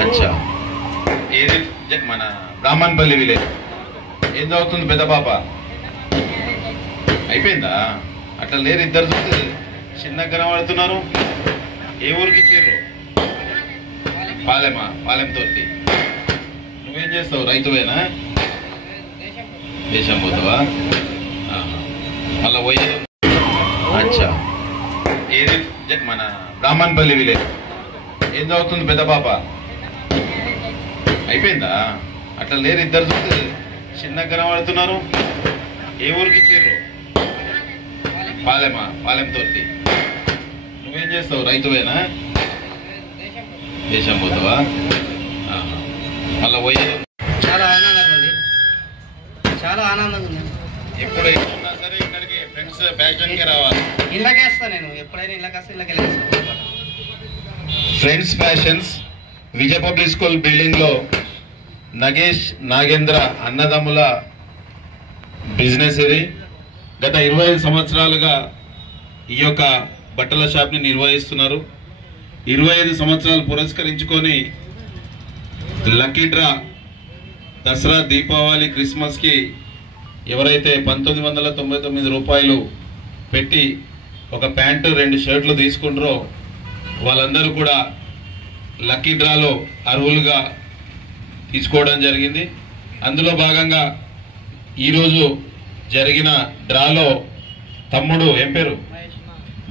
अच्छा ఏది మన బ్రాహ్మణపల్లి విలేజ్ ఏం చదువుతుంది పెద్ద పాప అయిపోయిందా అట్లా లేరు ఇద్దరు చూస్తే చిన్నగా కనబడుతున్నారు ఏ ఊరికి ఇచ్చారు పాలెమా పాలెం తోటి నువ్వేం చేస్తావు రైతువేనా దేశం పోతావా మళ్ళా పోయేది అచ్చా ఏది మన బ్రాహ్మణపల్లి విలేజ్ ఏం చదువుతుంది పెద్ద పాప అయిపోయిందా అట్లా లేరు ఇద్దరు చూస్తే చిన్నగా కనబడుతున్నారు ఏ ఊరికి ఇచ్చారు పాలెమా పాలెం తోటి నువ్వేం చేస్తావు రైతువేనా దేశం పోతావా మళ్ళా పోయేది చాలా ఆనందంగా ఉంది, చాలా ఆనందంగా ఉంది. ఎప్పుడు ఉన్నా సరే ఇక్కడికి ఫ్రెండ్స్ ఫ్యాషన్కి రావాలి. ఇళ్ళకే వస్తాను నేను, ఎప్పుడైనా ఇళ్ళకి వస్తే ఇళ్ళకి వెళ్ళేస్తాను. ఫ్రెండ్స్ ఫ్యాషన్స్ విజయ పబ్లిక్ స్కూల్ బిల్డింగ్ లో నగేష్ నాగేంద్ర అన్నదమ్ముల బిజినెస్ ఇది. గత 25 సంవత్సరాలుగా ఈ యొక్క బట్టల షాప్ ని నిర్వహిస్తున్నారు. 25 సంవత్సరాలు పురస్కరించుకొని lucky draw Dasara Deepavali Christmas కి ఎవరైతే 1999 రూపాయలు పెట్టి ఒక ప్యాంటు 2 షర్ట్లు తీసుకుంటారో వాళ్ళందరూ కూడా లక్కీ డ్రాలో అర్హులుగా తీసుకోవడం జరిగింది. అందులో భాగంగా ఈరోజు జరిగిన డ్రాలో తమ్ముడు ఏం పేరు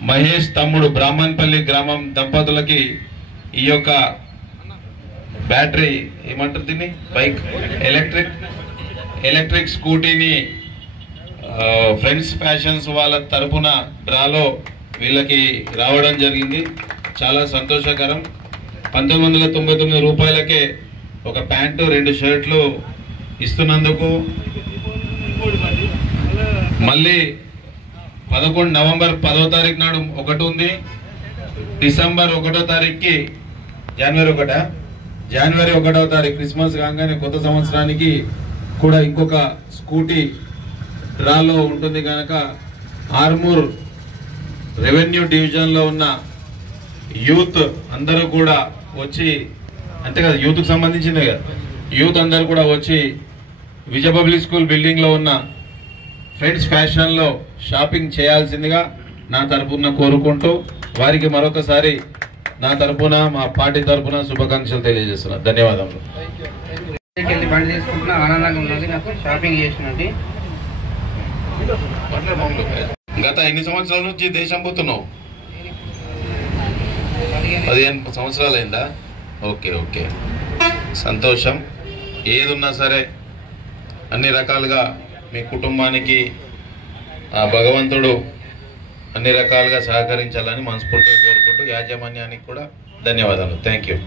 మహేష్ తమ్ముడు బ్రాహ్మణపల్లి గ్రామం దంపతులకి ఈ యొక్క బ్యాటరీ ఏమంటారు దీన్ని బైక్ ఎలక్ట్రిక్ స్కూటీని ఫ్రెండ్స్ ఫ్యాషన్స్ వాళ్ళ తరపున డ్రాలో వీళ్ళకి రావడం జరిగింది. చాలా సంతోషకరం. 1999 రూపాయలకే ఒక ప్యాంటు 2 షర్ట్లు ఇస్తున్నందుకు మళ్ళీ నవంబర్ 10వ తారీఖు నాడు ఒకటి ఉంది, డిసెంబర్ 1వ తారీఖుకి జనవరి 1వ తారీఖు క్రిస్మస్ కాగానే కొత్త సంవత్సరానికి కూడా ఇంకొక స్కూటీ డ్రాలో ఉంటుంది కనుక ఆర్మూర్ రెవెన్యూ డివిజన్ లో ఉన్న యూత్ అందరూ కూడా వచ్చి, అంతే కదా యూత్ కు సంబంధించిందే కదా, యూత్ అందరూ కూడా వచ్చి విజయ పబ్లిక్ స్కూల్ బిల్డింగ్ లో ఉన్న ఫ్రెండ్స్ ఫ్యాషన్ లో షాపింగ్ చేయాల్సిందిగా నా తరపున కోరుకుంటూ వారికి మరొకసారి నా తరపున మా పార్టీ తరపున శుభాకాంక్షలు తెలియజేస్తున్నా. ధన్యవాదాలు. బండి తీసుకుంటున్నా, ఆనందంగా ఉన్నది, నాకు షాపింగ్ చేసినది. గత ఎన్ని సంవత్సరాల నుంచి దేశం పోతున్నావు? 15 సంవత్సరాలు అయిందా? ఓకే ఓకే, సంతోషం. ఏదున్నా సరే అన్ని రకాలుగా మీ కుటుంబానికి ఆ భగవంతుడు అన్ని రకాలుగా సహకరించాలని మనస్ఫూర్తిగా కోరుకుంటూ యాజమాన్యానికి కూడా ధన్యవాదాలు. Thank you.